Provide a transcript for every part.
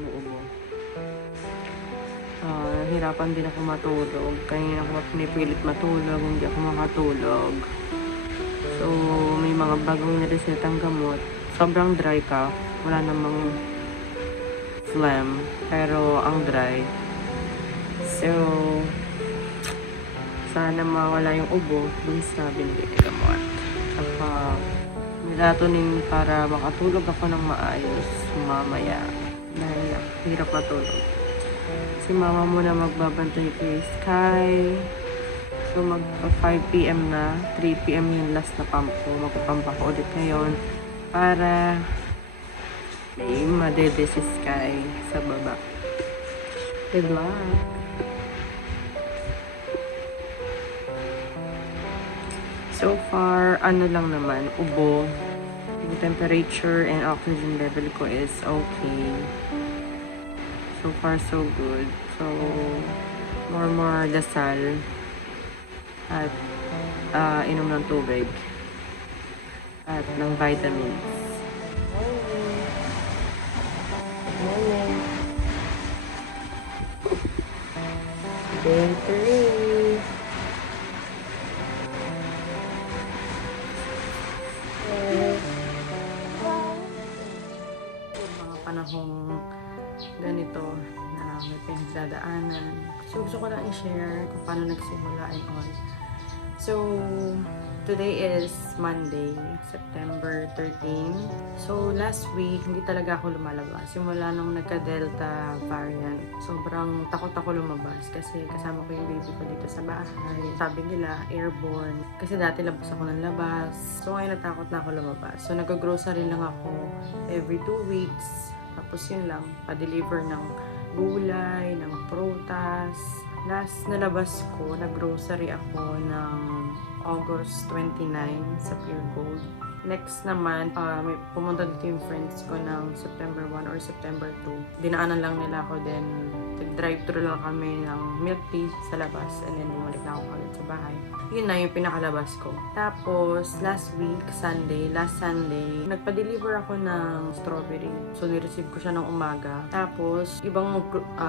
umuubo. Hirapan din ako matulog. Kaya ako pinipilit matulog, hindi ako makatulog. So, may mga bagong niresetang gamot. Sobrang dry ka. Wala namang phlegm. Pero ang dry. So, sana mawala yung ubo dun sa binili ng gamot. Saka, melatonin para makatulog ako ng maayos mamaya. Dahil hirap matulog. Si mama muna magbabantay kay Sky. So, mag 5 p.m. na. 3 p.m. yung last na pump ko. Magpapump ako ulit ngayon. Para may madede si Sky sa baba. Good luck! So far, ano lang naman, ubo. Yung temperature and oxygen level ko is okay. So far, so good. So, more dasal. At inom ng tubig. At ng vitamins. Morning. Day 3. Mga panahong ganito na may pinagdadaanan. So, gusto ko lang i-share kung paano nagsimula and all. So, today is Monday, September 13. So, last week, hindi talaga ako lumalabas. Simula nung nagka-Delta variant, sobrang takot ako lumabas kasi kasama ko yung baby ko dito sa bahay. Sabi nila, airborne. Kasi dati labas ako ng labas. So, ngayon natakot na ako lumabas. So, nag-grocery lang ako every 2 weeks. Tapos yun lang, pa-deliver ng gulay, ng prutas. Last nalabas ko, nag-grocery ako ng August 29 sa Pure Gold. Next naman, may pumunta dito yung friends ko ng September 1 or September 2. Dinaanan lang nila ako, then nag-drive-thru lang kami ng milk tea sa labas, and then bumalik na ako ulit sa bahay. Yun na yung pinakalabas ko. Tapos, last Sunday, nagpa-deliver ako ng strawberry. So, nireceive ko siya ng umaga. Tapos, ibang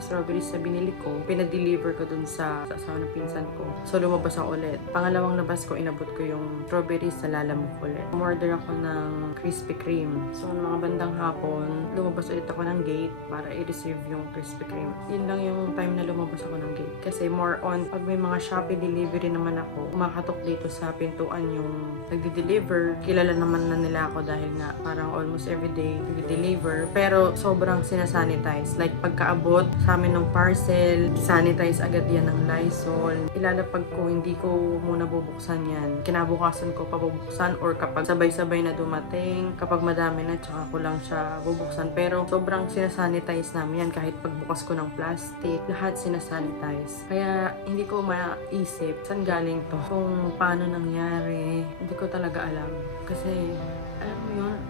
strawberries na binili ko, pinadeliver ko dun sa asawa ng pinsan ko. So, lumabas ako ulit. Pangalawang labas ko, inabot ko yung strawberries sa Lalamove ulit. Umorder ako ng Krispy Kreme. So, mga bandang hapon, lumabas ulit ako ng gate para i-receive yung Krispy Kreme. Yun lang yung time na lumabas ako ng gate. Kasi more on, pag may mga Shopee delivery naman ako, kumakatok dito sa pintuan yung nagde-deliver. Kilala naman na nila ako dahil nga parang almost everyday nagde-deliver. Pero sobrang sinasanitize. Like pagkaabot sa amin ng parcel, sanitize agad yan ng Lysol. Ilalapag ko, hindi ko muna bubuksan yan. Kinabukasan ko pabubuksan or kapag sabay-sabay na dumating, kapag madami na, tsaka ko lang siya bubuksan. Pero sobrang sinasanitize namin yan kahit pagbukas ko ng plastic, lahat sinasanitize. Kaya hindi ko maisip saan galing to. Kung paano nangyari, hindi ko talaga alam. Kasi, alam mo yun,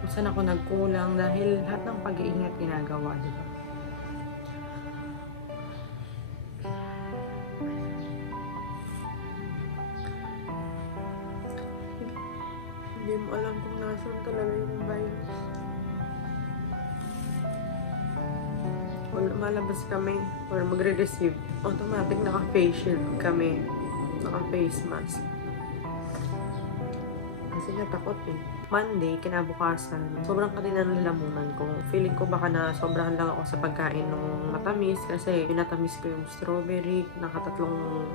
kung saan ako nagkulang dahil lahat ng pag-iingat ginagawa, di ba? Hindi mo alam kung nasaan talaga yung virus. Kung malabas kami or magre-receive, automatic naka-face shield kami. Naka-face mask. Kasi natakot eh. Monday, kinabukasan, sobrang kanina ng lalamunan ko. Feeling ko baka na sobrahan lang ako sa pagkain ng matamis kasi pinatamis ko yung strawberry, nakatatlong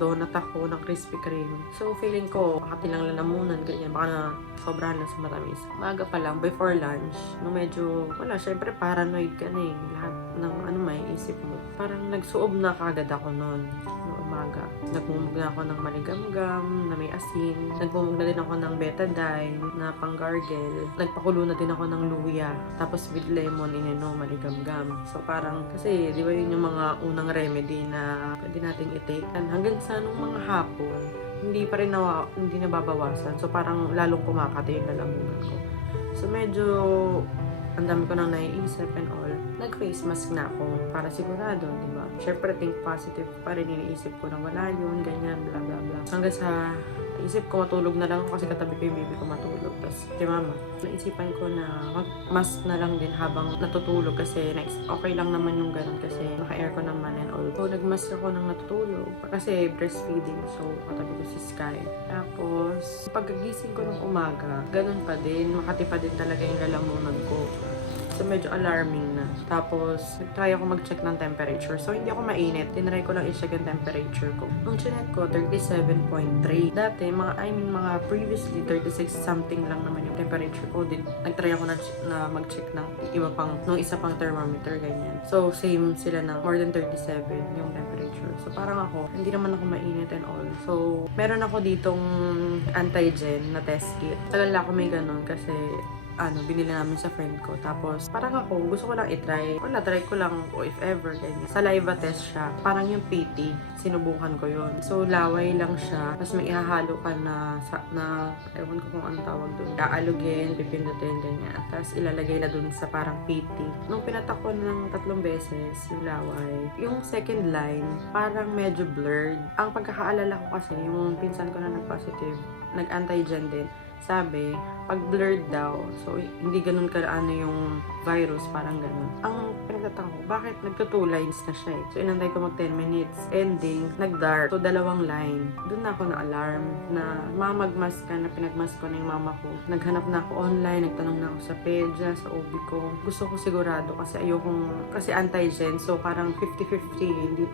donut ako ng Krispy Kreme. So, feeling ko, baka tilang lalamunan, ganyan, baka na sobrahan lang sa matamis. Maaga pa lang, before lunch, no medyo, wala, syempre paranoid ka na eh. Lahat ng may isip mo. Parang nagsuob na kagad ako noon, no umaga. Nagmumug na ako ng maligamgam, na may asin. Nagmumug na din ako ng betadine, na pang-gargle. Nagpakulo na din ako ng luya. Tapos with lemon, ininom, maligamgam. So parang, kasi di ba yun yung mga unang remedy na pwede natin i-take. Hanggang sa nung mga hapon, hindi pa rin hindi nababawasan. So parang lalong kumakati yung lalamunan ko. So medyo ang dami ko nang naiisip and all, nag-face mask na ako para sigurado, di ba? Syempre, think positive pa rin, iniisip ko na wala yun, ganyan, bla bla bla. Hanggang sa isip ko matulog na lang ako kasi katabi ko yung baby ko matulog. Tapos si mama, naisipan ko na mag-mask na lang din habang natutulog kasi okay lang naman yung ganun kasi naka-aircon naman and all. So nag-mask ako nang natutulog kasi breastfeeding. So katabi ko si Sky. Tapos pagkagising ko ng umaga, ganun pa din. Makati pa din talaga yung lalamunan ko. So, medyo alarming na. Tapos, nag-try ako mag-check ng temperature. So, hindi ako mainit. Tinry ko lang i-check yung temperature ko. Nung chinek ko, 37.3. Dati, mga previously, 36 something lang naman yung temperature ko. Nag-try ako na mag-check ng nung isa pang thermometer, ganyan. So, same sila na more than 37 yung temperature. So, parang ako, hindi naman ako mainit and all. So, meron ako ditong antigen na test kit. Tagal ako may ganun kasi binili namin sa friend ko. Tapos, parang ako, gusto ko lang i-try. Try ko lang o if ever, ganyan. Saliva test siya. Parang yung PT, sinubukan ko yun. So, laway lang siya. Tapos may ihahalo ka na ewan ko kung anong tawag doon. Aalugin, pipindutin, ganyan. Tapos, ilalagay na doon sa parang PT. Nung pinatak ko ng 3 beses, yung laway, yung second line, parang medyo blurred. Ang pagkakaalala ko kasi, yung pinsan ko na nag-positive, nag-antigen din, sabi, pag blurred daw, so hindi ganun yung virus, parang ganun. Ang pinagtataka ko, bakit nagto 2 lines na siya eh? So inantay ko mag 10 minutes. Ending, nag-dark. So 2 line. Doon na ako na-alarm na mag-mask ka na pinag-mask ko na yung mama ko. Naghanap na ako online, nagtanong na ako sa Pedia, sa OB ko. Gusto ko sigurado kasi kasi antigen. So parang 50-50, hindi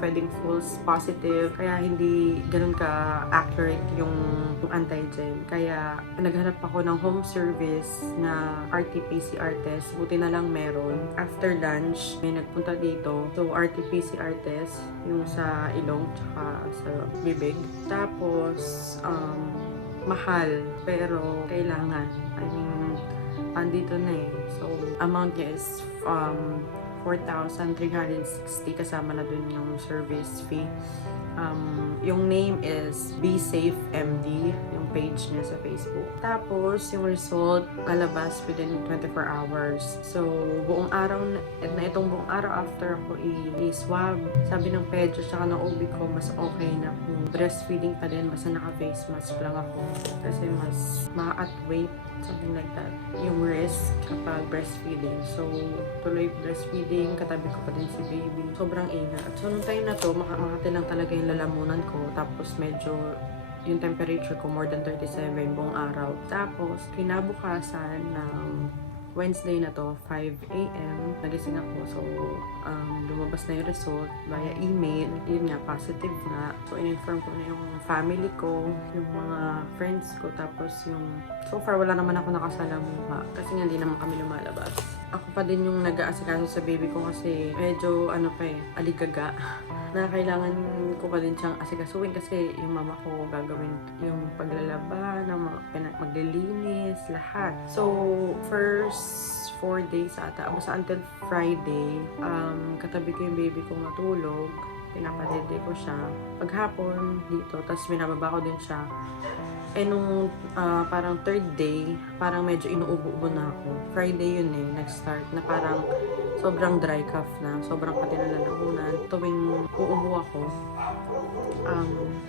pwedeng false positive. Kaya hindi ganun ka-accurate yung antigen. Kaya naghanap ako ng home service na RT-PCR test. Buti na lang meron. After lunch, may nagpunta dito. So, RT-PCR test, yung sa ilong, tsaka sa bibig. Tapos, mahal, pero kailangan. I mean, andito na eh. So, amount niya is 4,360 kasama na dun yung service fee. Yung name is Be Safe MD, yung page niya sa Facebook. Tapos, yung result, lalabas within 24 hours. So, buong araw itong buong araw after ako i-swab, sabi ng pedyo tsaka ng OB ko, mas okay na kung breastfeeding pa din, basta naka-face mask lang ako. Kasi mas ma-at weight, something like that, yung risk kapag breastfeeding. So, tuloy breastfeeding, katabi ko pa din si baby. Sobrang ingat. So, nung time na to, makati lang talaga yung lalamunan ko. Tapos, medyo yung temperature ko more than 37 buong araw. Tapos, kinabukasan ng Wednesday na to, 5 a.m. nagising ako. So, lumabas na yung result via email. Yun nga, positive nga. So, in-inform ko na yung family ko, yung mga friends ko, tapos yung... So far, wala naman ako nakasalamuha. Kasi nga, hindi naman kami lumalabas. Ako pa din yung nag-aasikaso sa baby ko kasi medyo, aligaga. Na kailangan ko pa din siyang asikasuhin kasi yung mama ko gagawin yung paglalaba, maglilinis, lahat. So, first 4 days ata, basta until Friday, katabi ko yung baby ko matulog, pinapatid ko siya. Paghapon dito, tapos binababa ko din siya. Nung parang 3rd day, parang medyo inuubo-ubo na ako. Friday yun nag-start na parang sobrang dry cough na, sobrang pati na lalamunan. Tuwing uubo ako,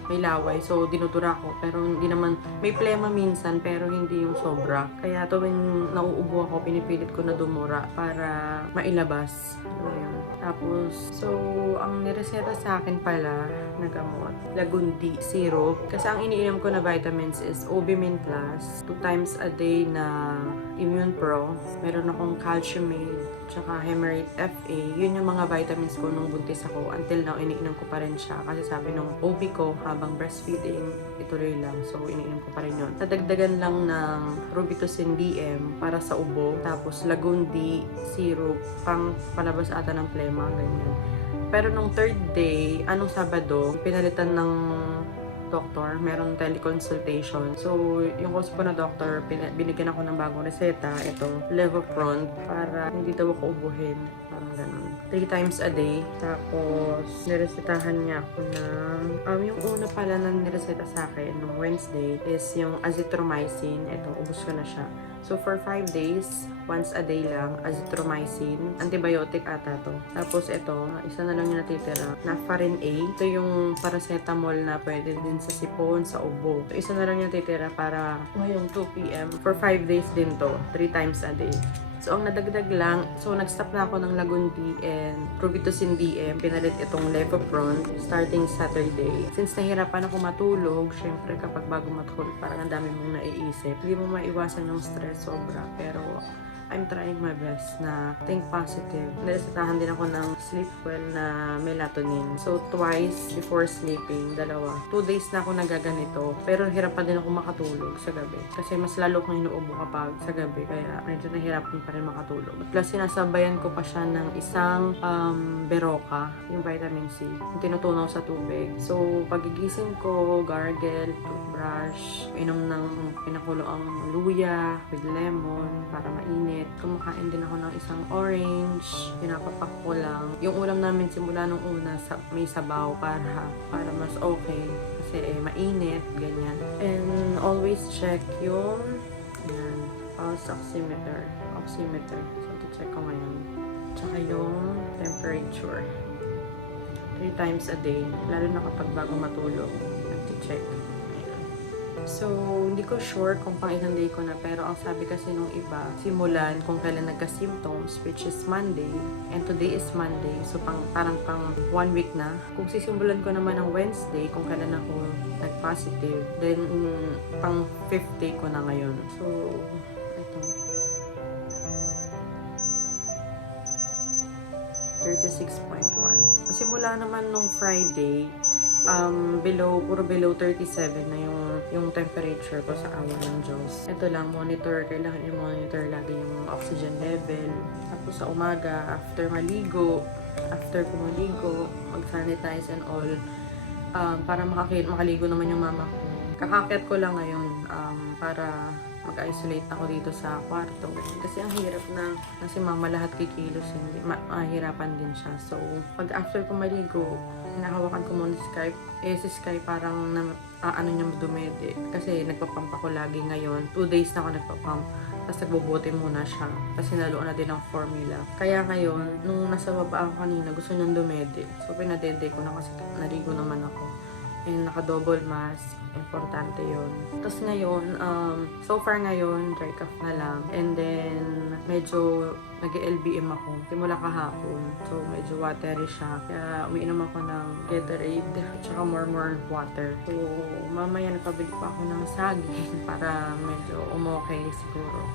may laway, so dinudura ko. Pero hindi naman, may plema minsan, pero hindi yung sobra. Kaya tuwing nauubo ako, pinipilit ko na dumura para mailabas. Ayun. Tapos, so, ang nireseta sa akin pala na gamot, Lagundi syrup. Kasi ang iniinom ko na vitamins is Obimin Plus, 2 times a day na Immune Pro. Meron akong Calciumate, tsaka Hemerate FA. Yun yung mga vitamins ko nung buntis ako. Until now, iniinom ko pa rin siya. Kasi sabi nung OB ko, habang breastfeeding, ituloy lang. So, iniinom ko pa rin yun. Nadagdagan lang ng Robitussin DM para sa ubo. Tapos, Lagundi syrup, pang palabas ata ng plema, ganyan. Pero nung 3rd day, anong Sabado, pinalitan ng doktor, meron teleconsultation. So, yung course po na doktor, binigyan ako ng bagong reseta, ito, Levopron, para hindi daw ako ubuhin. Parang ganun. 3 times a day. Tapos, niresetahan niya ako ng, yung una pala na nireseta sa akin, nung Wednesday, is yung azithromycin. Ito, ubos ko na siya. So for 5 days, once a day lang, azithromycin, antibiotic ata to. Tapos ito, isa na lang yung natitira, Nafarin A. Ito yung paracetamol na pwede din sa sipon, sa ubo. So isa na lang yung natitira para ngayong 2 p.m. For 5 days din to, 3 times a day. So, ang nadagdag lang, so nag-stop na ako ng Lagundi and Robitussin DM. Pinalit itong Levopron starting Saturday. Since nahirapan ako matulog, syempre kapag bago matulog, parang ang dami mong naiisip. Hindi mo maiwasan yung stress sobra. Pero I'm trying my best na think positive. Naresetahan din ako ng sleep well na melatonin. So, twice before sleeping, 2 days na ako nagaganito. Pero hirap pa din ako makatulog sa gabi. Kasi mas lalo kong inuubo kapag sa gabi. Kaya medyo nahirapan pa rin makatulog. Plus, sinasabayan ko pa siya ng isang Berocca, yung vitamin C. Yung tinutunaw sa tubig. So, pagigising ko, gargle, toothbrush, inom ng pinakuloang luya with lemon para mainit. Kumakain din ako ng isang orange. Pinapapak ko lang. Yung ulam namin simula nung una, may sabaw para mas okay. Kasi mainit, ganyan. And always check yung pulse oximeter. So, check ko ngayon. Tsaka yung temperature. 3 times a day. Lalo na kapag bago matulog. Nag-check. So, hindi ko sure kung pang ilang day ko na, pero ang sabi kasi nung iba, simulan kung kailan nagka-symptoms, which is Monday, and today is Monday, so parang pang 1 week na. Kung sisimulan ko naman ng Wednesday, kung kailan ako nag-positive, then pang 5th day ko na ngayon. So, ito. 36.1. Simula naman nung Friday, puro below 37 na yung temperature ko sa awa ng Diyos. Ito lang, kailangan i-monitor lagi yung oxygen level. Tapos sa umaga, after ko maligo, mag-sanitize and all, para makaligo naman yung mama ko. Kakakit ko lang ngayon para mag-isolate ako dito sa kwarto. Kasi ang hirap na si mama lahat kikilos, hindi mahirapan din siya. So, pag after ko maligo, hinahawakan ko muna si Sky. Si Sky parang niya dumede. Kasi nagpapump ako lagi ngayon. 2 days na ako nagpapump. Tapos nagbobote muna siya. Kasi naluan na din ang formula. Kaya ngayon, nung nasa baba ako kanina, gusto niyang dumede. So, pinadede ko na kasi naligo naman ako. And naka-double mask. Importante yun. Tapos ngayon, so far ngayon, dry cough na lang. And then, medyo nag-LBM ako. Simula kahapon. So, medyo watery siya. Kaya umiinom ako ng Gatorade. Tsaka more water. So, mamaya napabili pa ako ng saging para medyo umokay siguro.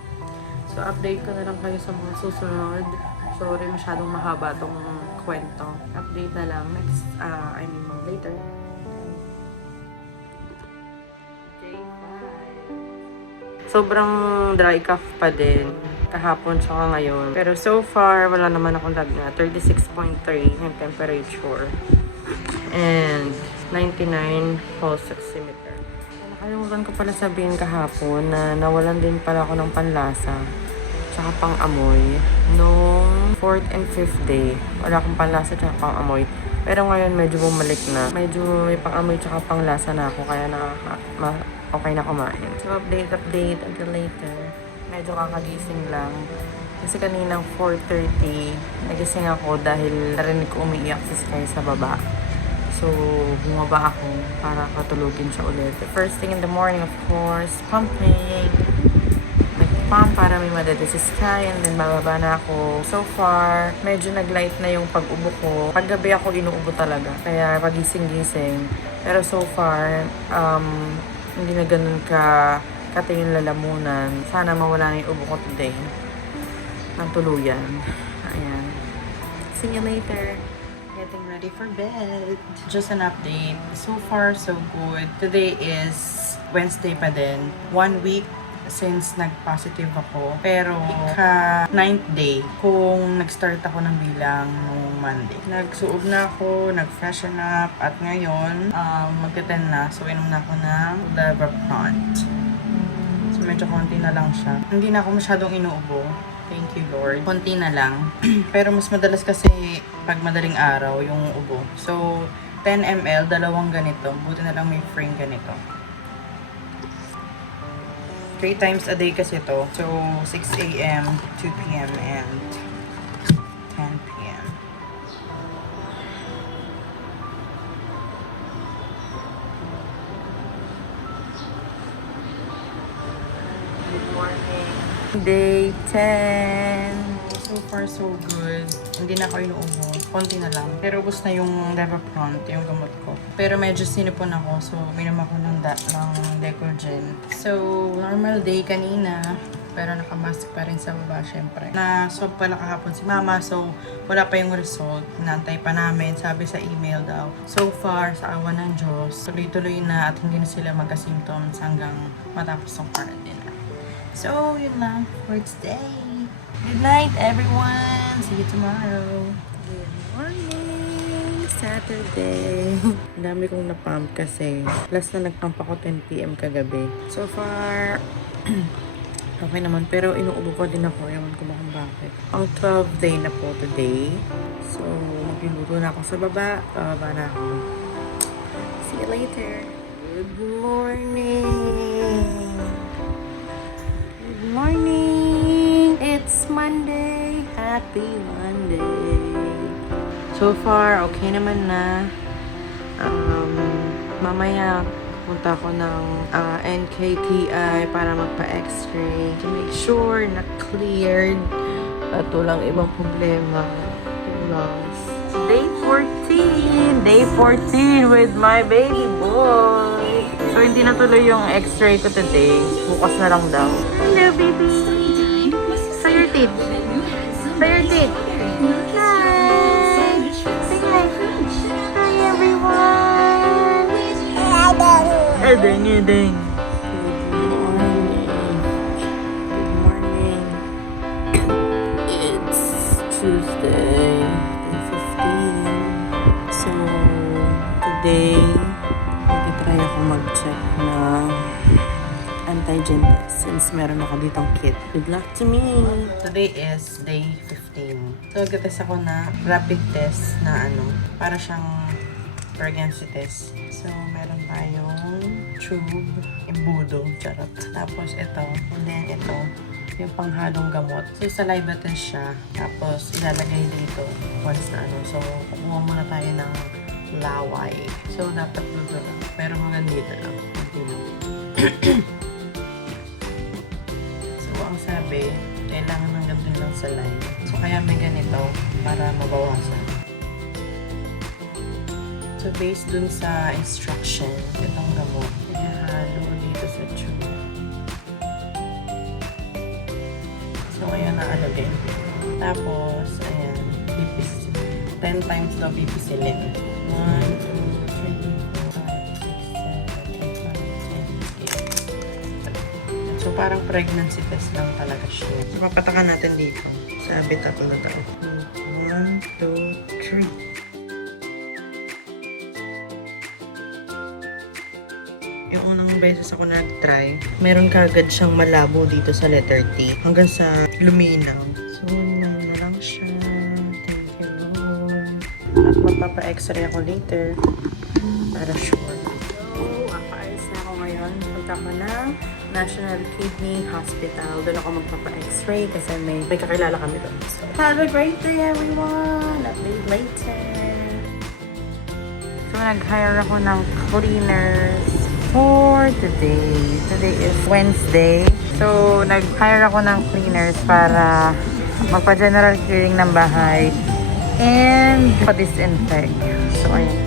So, update ko na lang kayo sa mga susunod. Sorry, masyadong mahaba tong kwento. Update na lang. Next, later. Sobrang dry cough pa din kahapon tsaka ngayon. Pero so far, wala naman akong lagnat. 36.3 yung temperature. And 99 pulse oximeter. Nakalimutan ko pala sabihin kahapon na nawalan din pala ako ng panlasa tsaka pang-amoy nung 4th and 5th day. Wala akong panlasa tsaka pang-amoy. Pero ngayon medyo bumalik na. Medyo may pang-amoy tsaka panglasa na ako kaya okay na kumain. So, update until later. Medyo kakagising lang. Kasi kaninang 4:30, nagising ako dahil narinig ko umiiyak si Sky sa baba. So, bumaba ako para katulugin siya ulit. The first thing in the morning, of course, pumping. Nag-pump para may madede si Sky and then bababa na ako. So far, medyo nag-light na yung pag-ubo ko. Paggabi ako inuubo talaga. Kaya pagising-gising. Pero so far, hindi na ganun kata yung lalamunan. Sana mawala na yung ubo ko today. Ng tuluyan. Ayan. See you later. Getting ready for bed. Just an update. So far, so good. Today is Wednesday pa din. 1 week since nag-positive ako. Pero, ika-9th day kung nag-start ako ng bilang nung Monday. Nagsuog na ako, nag-freshen up, at ngayon, mag-10 na. So, inom na ako ng Levopron. So, medyo konti na lang siya. Hindi na ako masyadong inuubo. Thank you, Lord. Konti na lang. Pero mas madalas kasi pag madaling araw yung ubo. So, 10 ml, 2 ganito. Buti na lang may frame ganito. 3 times a day kasi to. So, 6 a.m., 2 p.m., and 10 p.m. Good morning. Day 10. So far, so good. Hindi na ako inuubo. Konti na lang. Pero ubos na yung Levapron, yung gamot ko. Pero medyo sinipon ako. So, minom ako ng Decogen. So, normal day kanina. Pero nakamask pa rin sa baba, syempre. Na-swab pala kahapon si mama. So, wala pa yung result. Nantay pa namin. Sabi sa email daw. So far, sa awa ng Diyos, tuloy-tuloy na at hindi na sila magka-symptoms hanggang matapos ng quarantine. So, yun lang for today. Good night, everyone! See you tomorrow! Good morning! Saturday! Ang dami kong na-pump kasi last na nag-pump ako 10 p.m. kagabi. So far, okay naman. Pero inuubo pa din ako. Ewan ko ba kung bakit. Ang 12th day na po today. So, magluluto na ako sa baba. Bababa na ako. See you later! Good morning! Good morning! It's Monday! Happy Monday! So far, okay naman na. Mamaya, punta ako ng NKTI para magpa-x-ray to make sure na cleared at walang ibang problema. Day 14! Day 14 with my baby boy! So, hindi natuloy yung x-ray ko today. Bukas na lang daw. Hello, baby! Say your teeth! Say your teeth! Hi! Say hi! Hi, everyone! Edeng, edeng! Good morning! It's Tuesday, day 15. So, today, mag-try ako mag-check na antigen test since meron ako ditong kit. Good luck to me! Today is day 15. So, nag-test ako na rapid test na para siyang pregnancy test. So, meron tayong tube, imbudo, charot. Tapos ito, and then ito, yung panghalong gamot. So, saliva test siya. Tapos, ilalagay dito once na So, kukuha muna tayo ng laway. So, dapat dito lang. Pero magandito lang. So, ang sabi, kailangan ng ganito lang sa line. So, kaya may ganito para mabawasan. So, based dun sa instruction, itong gamot, ihalo dito sa tube. So, ayan na alagay. Tapos, ayan, pipisilin. 10 times daw pipisilin. 1, 2, 3, 4, 5, 6, 7, 8, 9, 10, 11. So, parang pregnancy test lang talaga siya. So, papatakan natin dito. Sabi, tatlo na tayo. 1, 2, 3. Yung unang beses ako nag-try, meron kagad siyang malabo dito sa letter T hanggang sa luminaw. So, na lang siya. Thank you, Lord. At magpapa-x-ray ako later para sure. So, apaalis na ako ngayon. Punta ko ng National Kidney Hospital. Doon ako magpapa-x-ray kasi may kakilala kami doon. So, have a great day, everyone! Update later! So, nag-hire ako ng cleaners for today. Today is Wednesday. So, nag-hire ako ng cleaners para magpa-general cleaning ng bahay and pa-disinfect. So, ayan.